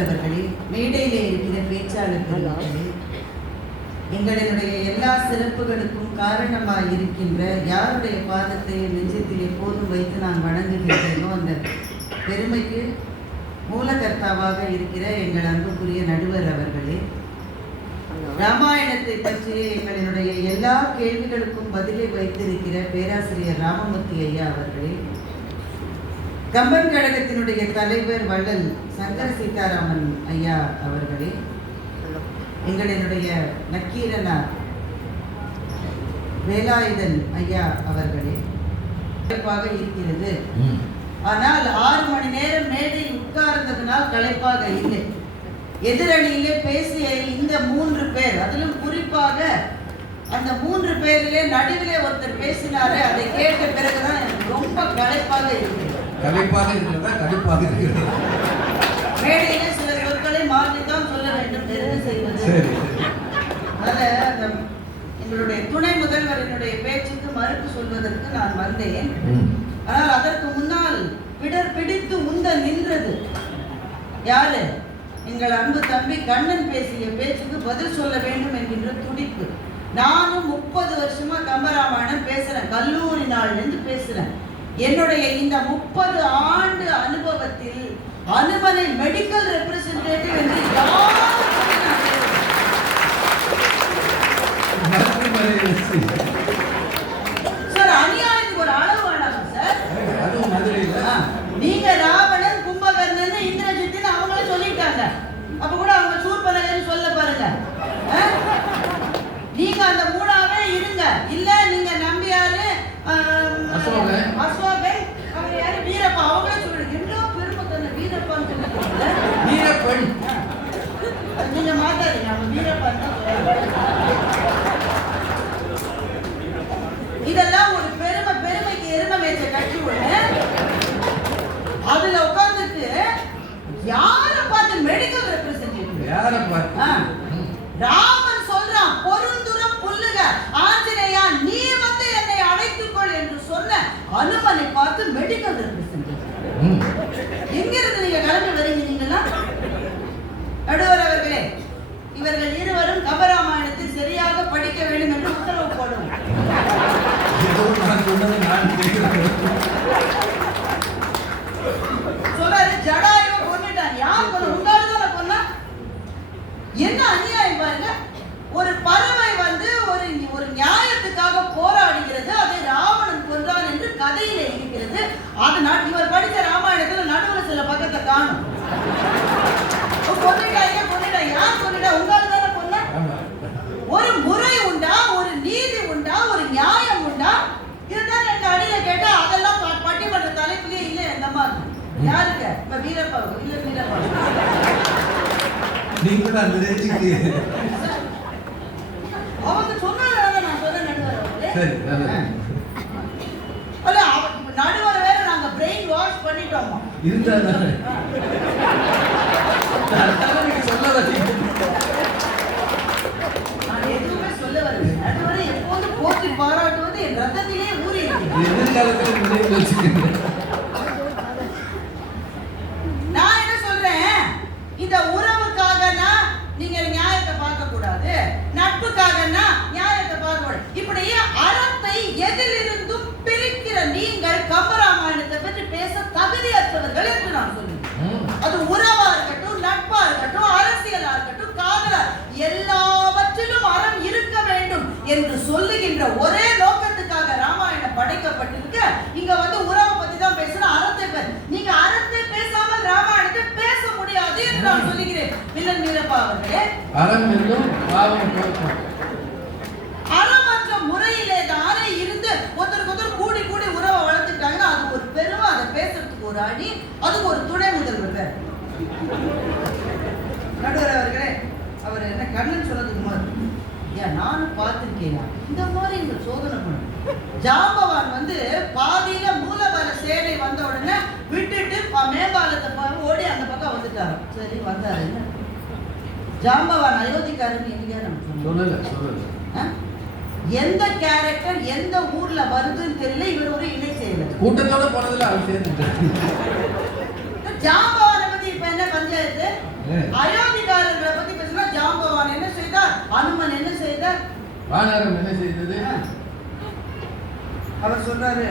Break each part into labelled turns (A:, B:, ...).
A: அவர்களே மேடையிலே இருக்கிற பேச்சாளர்கள் எங்களுடைய எங்களினுடைய எல்லா சிறப்புகளுக்கும் காரணமாக இருக்கின்ற யாருடைய பாதத்தை நெஞ்சத்தில் எப்போதும் வைத்து நான் வணங்குகின்றேனோ அந்த பெருமைக்கு மூலகர்த்தாவாக இருக்கிற எங்கள் அன்புக்குரிய நடுவர் அவர்களே ராமாயணத்தை பற்றிய எங்களினுடைய எல்லா கேள்விகளுக்கும் பதிலை வைத்திருக்கிற பேராசிரியர் ராமமூர்த்தி ஐயா அவர்களே கம்பன் கழகத்தினுடைய தலைவர் வள்ளல் சங்கர சீதாராமன் ஐயா அவர்களே எங்களினுடைய நக்கீரனார் வேலாயுதன் ஐயா அவர்களே களைப்பாக இருக்கிறது. ஆனால் ஆறு மணி நேரம் மேடையில் உட்கார்ந்ததனால் களைப்பாக இல்லை. எதிரணியிலே பேசிய இந்த மூன்று பேர் அதிலும் குறிப்பாக அந்த மூன்று பேரிலே நடுவிலே ஒருத்தர் பேசினாரே அதை கேட்ட பிறகுதான் எனக்கு ரொம்ப களைப்பாக இருக்கிறது
B: கலைப்பாக இருக்கிறதா? கடுப்பாக இருக்கிறதா?
A: மேடையிலே சில சொற்களை மாற்றித்தான் சொல்ல வேண்டும் செய்வது?
B: சரி.
A: எங்களுடைய துணை முதல்வரினுடைய பேச்சுக்கு மறுப்பு சொல்வதற்கு நான் வந்தேன். ஆனால் அதற்கு முன்னால் பிடர் பிடித்து உந்த நின்றது. யாரு? எங்கள் அன்பு தம்பி கண்ணன் பேசிய பேச்சுக்கு பதில் சொல்ல வேண்டும் என்கின்ற துடிப்பு. நானும் முப்பது வருஷமா கம்பராமாயணம் பேசுறேன். கல்லூரி நாள்ல இருந்து பேசுறேன். என்னுடைய இந்த முப்பது ஆண்டு அனுபவத்தில் அனுமனை மெடிக்கல் ரெப்ரசன்டேட்டிவ் என்று யாரும் சொல்லி நான் கேட்டதில்லை.
B: மருத்துவமனை வச்சு.
A: சார் அநியாயத்துக்கு ஒரு அளவு வேணாமா சார்
B: அதுவும் மதுரையில்
A: ஆ, நீங்க ராவணன் கும்பகர்ணன் இந்திரஜித்னு அவங்கள சொல்லிட்டாங்க அப்ப கூட அவங்க சூர்பனகன்னு சொல்ல பாருங்க ஆ? நீங்க அந்த மூணாவே இருங்க இல்ல நீங்க நம்பியாரு ஆம்,
B: அசோகன்.
A: அசோகன் அவர் யாரு வீரப்பா அவங்களே சொல்லுங்க இன்னும் பெருமை தன்னை வீரப்பான்னு சொல்லிட்டாங்க
B: வீரப்பெண்
A: அது நீங்க மாத்தாதீங்க அவங்க வீரப்பான்னு தான் சொல்லுவாங்க. இதெல்லாம் ஒரு பெருமை பெருமைக்கு எருமை மேய்ச்ச கட்சி ஒண்ணு. அதுல உட்கார்ந்துட்டு யார பார்த்து மெடிக்கல் ரெப்ரசன்டேட்டிவ்
B: யாரை பார்த்து?
A: ராமன் சொல்றான் பொருந்துரம் புல்லுக ஆஞ்சநேயா நீ வந்து என்னை அழைத்துக்கொள் என்று சொன்ன அனுமனை பார்த்து மெடிக்கல் ரெப்ரசன்டேட்டிவ். எங்க இருந்து நீங்க கிளம்பி வரீங்க நீங்களாம் நடுவர் இவர்கள் இருவரும் கபராமாயணத்தை சரியாக படிக்க வேண்டும் என்று உத்தரவு
B: கேட்கிறேன்.
A: சொல்றாரு ஜடாயுவை யார் தானே என்ன அநியாயம் பாருங்க. ஒரு பறவை வந்து ஒரு ஒரு நியாயத்துக்காக போராடுகிறது. அதை ராவணன் கொன்றான் என்று கதையில இருக்கிறது. அதனால் இவர் படிச்ச ராமாயணத்துல நடுவுல சில பக்கத்தை காணும் கொண்டுட்டாங்க கொண்டுட்டாங்க யார் கொண்டுட்டா உங்களால தானே கொன்னா
B: ஆமா.
A: ஒரு முறை உண்டா ஒரு நீதி உண்டா ஒரு நியாயம் உண்டா இதுதான் எங்க அடியில கேட்டா அதெல்லாம் ப- பட்டிமன்ற தலைப்பிலே இல்ல இந்த மாதிரி யாருக்கு இப்ப வீரப்பா இல்ல வீரப்பா
B: அந்த ரேஞ்சுக்கு
A: அவங்க சொன்னதால நான் சொல்ல நடுவர்.
B: சரி
A: நடுவர் வேற நாங்க பிரெயின் வாஷ் பண்ணிட்டோமா
B: இருந்தா சொல்ல.
A: நான் எதுவுமே சொல்ல வரல நடுவரை எப்போதும் போற்றி பாராட்டுவது என் ரத்தத்திலே ஊறி இருக்கு
B: எதிர்காலத்தில் நினைவு வச்சுக்கோங்க.
A: நான் என்ன சொல்றேன் இந்த உறவுக்காகனா நீங்க நியாயத்தை பார்க்க கூடாது நட்புக்காகனா நியாயத்தை பார்க்க கூடாது இப்படி அறத்தை எதிலிருந்தும் பிரிக்கிற நீங்கள் கம்பராமாயணத்தை பற்றி பேச தகுதியற்றவர்கள் என்று நான் சொல்லுவேன். அது உறவா இருக்கட்டும் நட்பா இருக்கட்டும் அரசியலா இருக்கட்டும் காதலா எல்லாவற்றிலும் அறம் இருக்க வேண்டும் என்று சொல்லுகின்ற ஒரே நோக்கத்துக்காக ராமாயணம் படைக்கப்பட்டிருக்க. இங்க வந்து உறவை பத்தி தான் பேசணும். அறத்தை நீங்க அறத்தை பேசாமல் ராமாயணத்தை பேச முடியாது என்று நான் சொல்லுகிறேன். வில்லன் வீரப்பா அவர்களே.
B: அறம் என்றும் பாவம் போக்கும்.
A: அறமற்ற முறையிலே தானே இருந்து ஒருத்தருக்கு ஒருத்தர் கூடி கூடி உறவை வளர்த்துட்டாங்கன்னா அது ஒரு பெருமை அதை அணி அதுக்கு ஒரு துணை முதல்வர். நடுவர் அவர்களே அவர் என்ன கண்ணன் சொன்னதுக்கு மாதிரி ஏன் நானும் பார்த்திருக்கேன் இந்த மாதிரி இந்த சோதனை பண்ணு ஜாம்பவான் வந்து பாதியில மூலபல சேனை வந்த உடனே விட்டுட்டு மேம்பாலத்தை ஓடி அந்த பக்கம் வந்துட்டாரு சரி வந்தாரு. ஜாம்பவான் அயோத்திக்காரன் ஆ? எந்த கேரக்டர் எந்த ஊர்ல வருதுன்னு தெரியல. இவர் ஒரு
B: கூட்டத்தோட போனதுல அவர் சேர்ந்துட்டார்
A: ஜாம்பவானை பத்தி இப்ப என்ன பஞ்சாயத்து. அயோத்திக்காரர்களை பத்தி பேசினா ஜாம்பவான் என்ன செய்தார்? அனுமன் என்ன செய்தார்?
B: வானரம் என்ன செய்தது?
A: அவர் சொல்றாரு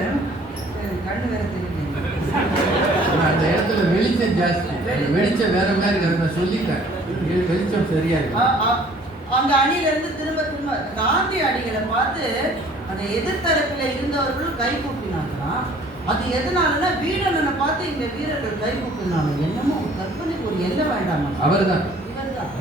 A: "எனக்கு கண்ணு வேற தெரியல
B: அந்த இடத்துல வெளிச்சம் ஜாஸ்தி. வெளிச்சம். வேற மாதிரி இருக்கு. நான் சொல்லிட்டேன். வெளிச்சம் சரியா இருக்கு.
A: அந்த அணில இருந்து திரும்ப திரும்ப காந்தி அடிகளை பார்த்து அந்த எதிர்த்தரப்பில் இருந்தவர்கள் கை கூப்பினாங்களாம் அது எதனாலன்னா வீரனை பார்த்து இந்த வீரர்கள் கை கூப்பினாங்க. என்னமோ கற்பனைக்கு ஒரு எல்லை வேண்டாமா?
B: அவர்தான்.
A: இவர்தான்.